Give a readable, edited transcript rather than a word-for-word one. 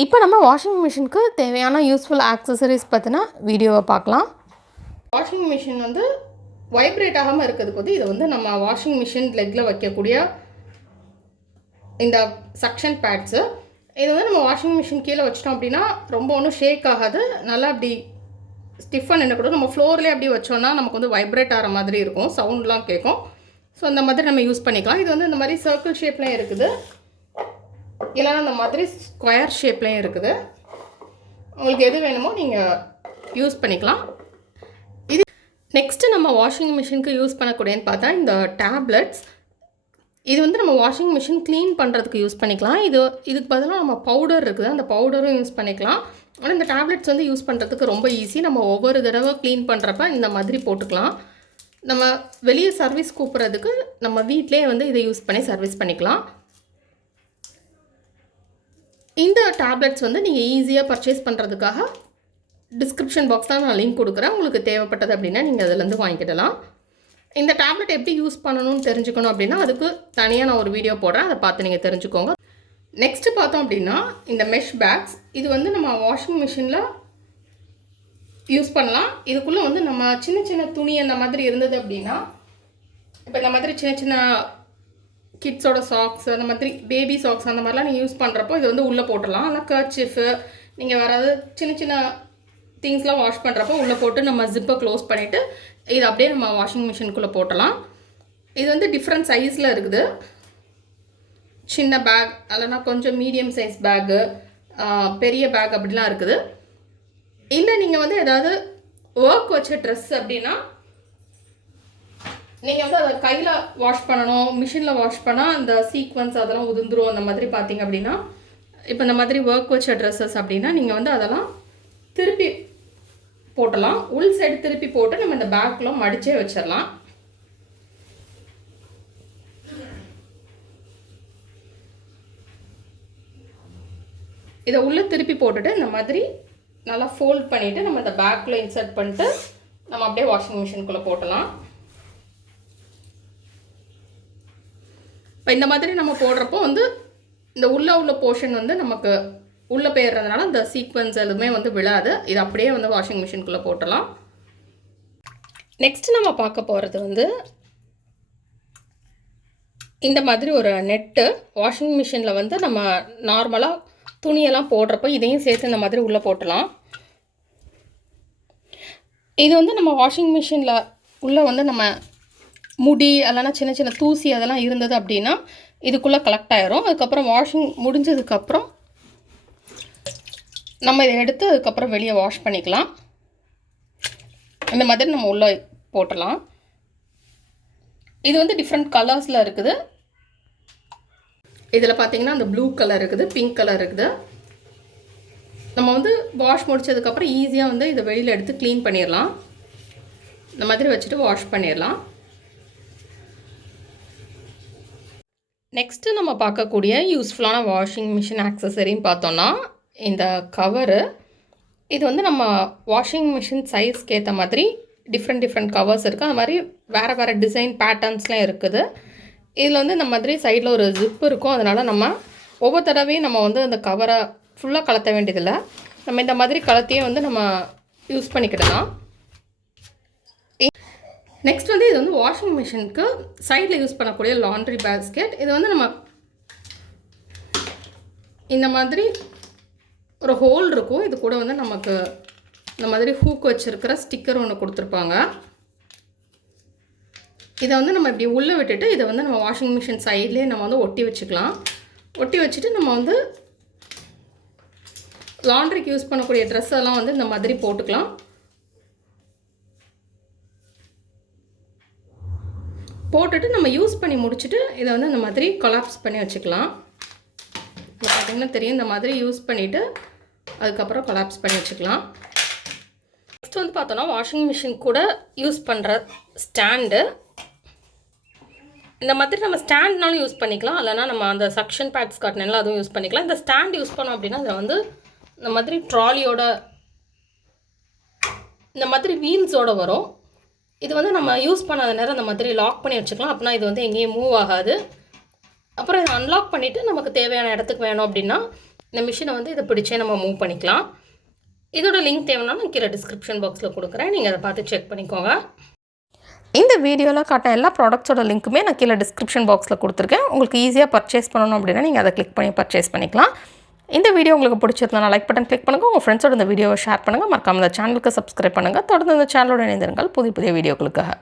இப்போ நம்ம வாஷிங் மிஷினுக்கு தேவையான யூஸ்ஃபுல் ஆக்சசரிஸ் பற்றின வீடியோவை பார்க்கலாம். வாஷிங் மிஷின் வந்து வைப்ரேட் ஆகாமல் இருக்கிறதுக்கு இதை வந்து நம்ம வாஷிங் மிஷின் லெக்கில் வைக்கக்கூடிய இந்த சக்ஷன் பேட்ஸு. இது வந்து நம்ம வாஷிங் மிஷின் கீழே வச்சிட்டோம் அப்படின்னா ரொம்ப ஒன்றும் ஷேக் ஆகாது. நல்லா அப்படி ஸ்டிஃபாக நின்று கூட நம்ம ஃப்ளோர்லேயே அப்படி வச்சோன்னா நமக்கு வந்து வைப்ரேட் ஆகிற மாதிரி இருக்கும், சவுண்ட்லாம் கேட்கும். ஸோ அந்த மாதிரி நம்ம யூஸ் பண்ணிக்கலாம். இது வந்து இந்த மாதிரி சர்க்கிள் ஷேப்லேயும் இருக்குது, இல்லைனா இந்த மாதிரி ஸ்கொயர் ஷேப்லேயும் இருக்குது. உங்களுக்கு எது வேணுமோ நீங்கள் யூஸ் பண்ணிக்கலாம். இது நெக்ஸ்ட்டு நம்ம வாஷிங் மிஷினுக்கு யூஸ் பண்ணக்கூடியன்னு பார்த்தா இந்த டேப்லெட்ஸ். இது வந்து நம்ம வாஷிங் மிஷின் க்ளீன் பண்ணுறதுக்கு யூஸ் பண்ணிக்கலாம். இதுக்கு பதிலாக நம்ம பவுடர் இருக்குது, அந்த பவுடரும் யூஸ் பண்ணிக்கலாம். ஆனால் இந்த டேப்லெட்ஸ் வந்து யூஸ் பண்ணுறதுக்கு ரொம்ப ஈஸி. நம்ம ஒவ்வொரு தடவை க்ளீன் பண்ணுறப்ப இந்த மாதிரி போட்டுக்கலாம். நம்ம வெளியே சர்வீஸ் கூப்பிட்றதுக்கு நம்ம வீட்டிலே வந்து இதை யூஸ் பண்ணி சர்வீஸ் பண்ணிக்கலாம். இந்த டேப்லெட்ஸ் வந்து நீங்கள் ஈஸியாக பர்ச்சேஸ் பண்ணுறதுக்காக டிஸ்கிரிப்ஷன் பாக்ஸ் தான் நான் லிங்க் கொடுக்குறேன். உங்களுக்கு தேவைப்பட்டது அப்படின்னா நீங்கள் அதிலேருந்து வாங்கிக்கிடலாம். இந்த டேப்லெட் எப்படி யூஸ் பண்ணணும்னு தெரிஞ்சுக்கணும் அப்படின்னா அதுக்கு தனியாக நான் ஒரு வீடியோ போடுறேன், அதை பார்த்து நீங்கள் தெரிஞ்சுக்கோங்க. நெக்ஸ்ட்டு பார்த்தோம் அப்படின்னா இந்த மெஷ் பேக்ஸ். இது வந்து நம்ம வாஷிங் மிஷினில் யூஸ் பண்ணலாம். இதுக்குள்ளே வந்து நம்ம சின்ன சின்ன துணி அந்த மாதிரி இருந்தது அப்படின்னா, இப்போ இந்த மாதிரி சின்ன சின்ன கிட்ஸோட சாக்ஸ், அந்த மாதிரி பேபி சாக்ஸ் அந்த மாதிரிலாம் நீங்கள் யூஸ் பண்ணுறப்போ இது வந்து உள்ளே போட்டுடலாம். ஆனால் கர்ச்சிஃபு நீங்கள் வேறு சின்ன சின்ன திங்ஸ்லாம் வாஷ் பண்ணுறப்போ உள்ளே போட்டு நம்ம ஜிப்பை க்ளோஸ் பண்ணிவிட்டு இது அப்படியே நம்ம வாஷிங் மிஷினுக்குள்ளே போட்டலாம். இது வந்து டிஃப்ரெண்ட் சைஸில் இருக்குது. சின்ன பேக், இல்லைனா கொஞ்சம் மீடியம் சைஸ் பேக்கு, பெரிய பேக் அப்படிலாம் இருக்குது. இல்லை நீங்கள் வந்து ஏதாவது ஒர்க் வச்ச ட்ரெஸ் அப்படின்னா நீங்கள் வந்து அதை கையில் வாஷ் பண்ணணும், மிஷினில் வாஷ் பண்ணால் அந்த சீக்வன்ஸ் அதெல்லாம் உதிர்ந்துரும். அந்த மாதிரி பார்த்தீங்க அப்படின்னா, இப்போ இந்த மாதிரி ஒர்க் வச்ச ட்ரெஸ்ஸஸ் அப்படின்னா நீங்கள் வந்து அதெல்லாம் திருப்பி போட்டலாம். உள் சைடு திருப்பி போட்டு நம்ம இந்த பேக்கில் மடிச்சே வச்சிடலாம். இதை உள்ளே திருப்பி போட்டுட்டு இந்த மாதிரி நல்லா ஃபோல்ட் பண்ணிவிட்டு நம்ம இந்த பேக்கில் இன்சர்ட் பண்ணிட்டு நம்ம அப்படியே வாஷிங் மிஷினுக்குள்ளே போட்டலாம். இப்போ இந்த மாதிரி நம்ம போடுறப்போ வந்து இந்த உள்ள போர்ஷன் வந்து நமக்கு உள்ளே போயிடுறதுனால இந்த சீக்வன்ஸ் எதுவுமே வந்து விழாது. இது அப்படியே வந்து வாஷிங் மிஷினுக்குள்ளே போட்டலாம். நெக்ஸ்ட்டு நம்ம பார்க்க போகிறது வந்து இந்த மாதிரி ஒரு நெட்டு. வாஷிங் மிஷினில் வந்து நம்ம நார்மலாக துணியெல்லாம் போடுறப்போ இதையும் சேர்த்து இந்த மாதிரி உள்ளே போட்டலாம். இது வந்து நம்ம வாஷிங் மிஷினில் உள்ளே வந்து நம்ம முடி இல்லைனா சின்ன சின்ன தூசி அதெல்லாம் இருந்தது அப்படின்னா இதுக்குள்ளே கலெக்ட் ஆகிரும். அதுக்கப்புறம் வாஷிங் முடிஞ்சதுக்கப்புறம் நம்ம இதை எடுத்து அதுக்கப்புறம் வெளியே வாஷ் பண்ணிக்கலாம். இந்த மாதிரி நம்ம உள்ளே போட்டலாம். இது வந்து டிஃப்ரெண்ட் கலர்ஸில் இருக்குது. இதில் பார்த்திங்கன்னா அந்த ப்ளூ கலர் இருக்குது, பிங்க் கலர் இருக்குது. நம்ம வந்து வாஷ் முடித்ததுக்கப்புறம் ஈஸியாக வந்து இதை வெளியில் எடுத்து க்ளீன் பண்ணிடலாம். இந்த மாதிரி வச்சுட்டு வாஷ் பண்ணிடலாம். நெக்ஸ்ட்டு நம்ம பார்க்கக்கூடிய யூஸ்ஃபுல்லான வாஷிங் மிஷின் ஆக்சசரின்னு பார்த்தோன்னா இந்த கவரு. இது வந்து நம்ம வாஷிங் மிஷின் சைஸ்க்கு ஏற்ற மாதிரி டிஃப்ரெண்ட் கவர்ஸ் இருக்குது. அது மாதிரி வேறு டிசைன் பேட்டர்ன்ஸ்லாம் இருக்குது. இதில் வந்து இந்த மாதிரி சைடில் ஒரு ஜிப் இருக்கும். அதனால் நம்ம ஒவ்வொரு தடவையும் நம்ம வந்து அந்த கவரை ஃபுல்லாக கலத்த வேண்டியதில்லை. நம்ம இந்த மாதிரி கலத்தையே வந்து நம்ம யூஸ் பண்ணிக்கிடலாம். நெக்ஸ்ட் வந்து இது வந்து வாஷிங் மிஷினுக்கு சைடில் யூஸ் பண்ணக்கூடிய லாண்ட்ரி பேஸ்கெட். இது வந்து நம்ம இந்த மாதிரி ஒரு ஹோல் இருக்கும். இது கூட வந்து நமக்கு இந்த மாதிரி ஹூக் வச்சுருக்கிற ஸ்டிக்கர் ஒன்று கொடுத்துருப்பாங்க. இதை வந்து நம்ம இப்படி உள்ளே விட்டுட்டு இதை வந்து நம்ம வாஷிங் மிஷின் சைட்லேயே நம்ம வந்து ஒட்டி வச்சுக்கலாம். ஒட்டி வச்சுட்டு நம்ம வந்து லாண்ட்ரிக்கு யூஸ் பண்ணக்கூடிய ட்ரெஸ் எல்லாம் வந்து இந்த மாதிரி போட்டுக்கலாம். போட்டுட்டு நம்ம யூஸ் பண்ணி முடிச்சுட்டு இதை வந்து இந்த மாதிரி கொலாப்ஸ் பண்ணி வச்சுக்கலாம். இது பார்த்திங்கன்னா தெரியும், இந்த மாதிரி யூஸ் பண்ணிவிட்டு அதுக்கப்புறம் கொலாப்ஸ் பண்ணி வச்சுக்கலாம். நெக்ஸ்ட் வந்து பார்த்தோன்னா வாஷிங் மிஷின் கூட யூஸ் பண்ணுற ஸ்டாண்டு. இந்த மாதிரி நம்ம ஸ்டாண்ட்னாலும் யூஸ் பண்ணிக்கலாம், இல்லைனா நம்ம அந்த சக்ஷன் பேட்ஸ் காட்டினாலும் அதுவும் யூஸ் பண்ணிக்கலாம். இந்த ஸ்டாண்ட் யூஸ் பண்ணோம் அப்படின்னா அதில் வந்து இந்த மாதிரி ட்ராலியோட இந்த மாதிரி வீல்ஸோடு வரும். இது வந்து நம்ம யூஸ் பண்ணாத நேரம் இந்த மாதிரி லாக் பண்ணி வச்சுக்கலாம். அப்படின்னா இது வந்து எங்கேயும் மூவ் ஆகாது. அப்புறம் இதை அன்லாக் பண்ணிவிட்டு நமக்கு தேவையான இடத்துக்கு வேணும் அப்படின்னா இந்த மிஷினை வந்து இதை பிடிச்சே நம்ம மூவ் பண்ணிக்கலாம். இதோட லிங்க் தேவைன்னா நான் கீழே டிஸ்கிரிப்ஷன் பாக்ஸில் கொடுக்குறேன். நீங்கள் அதை பார்த்து செக் பண்ணிக்கோங்க. இந்த வீடியோவில் காட்டின எல்லா ப்ராடக்ட்ஸோட லிங்க்குமே நான் கீழே டிஸ்கிரிப்ஷன் பாக்ஸில் கொடுத்துருக்கேன். உங்களுக்கு ஈஸியாக பர்ச்சேஸ் பண்ணணும் அப்படின்னா நீங்கள் அதை கிளிக் பண்ணி பர்ச்சேஸ் பண்ணிக்கலாம். இந்த வீடியோ உங்களுக்கு பிடிச்சிருந்தா லைக் பட்டன் கிளிக் பண்ணுங்கள். உங்கள் ஃப்ரெண்ட்ஸோட இந்த வீடியோவை ஷேர் பண்ணுங்கள். மறக்காம இந்த சேனலுக்கு சப்ஸ்கிரைப் பண்ணுங்கள். தொடர்ந்து இந்த சேனலோட இணைந்திருங்கள் புதிய வீடியோக்களுக்காக.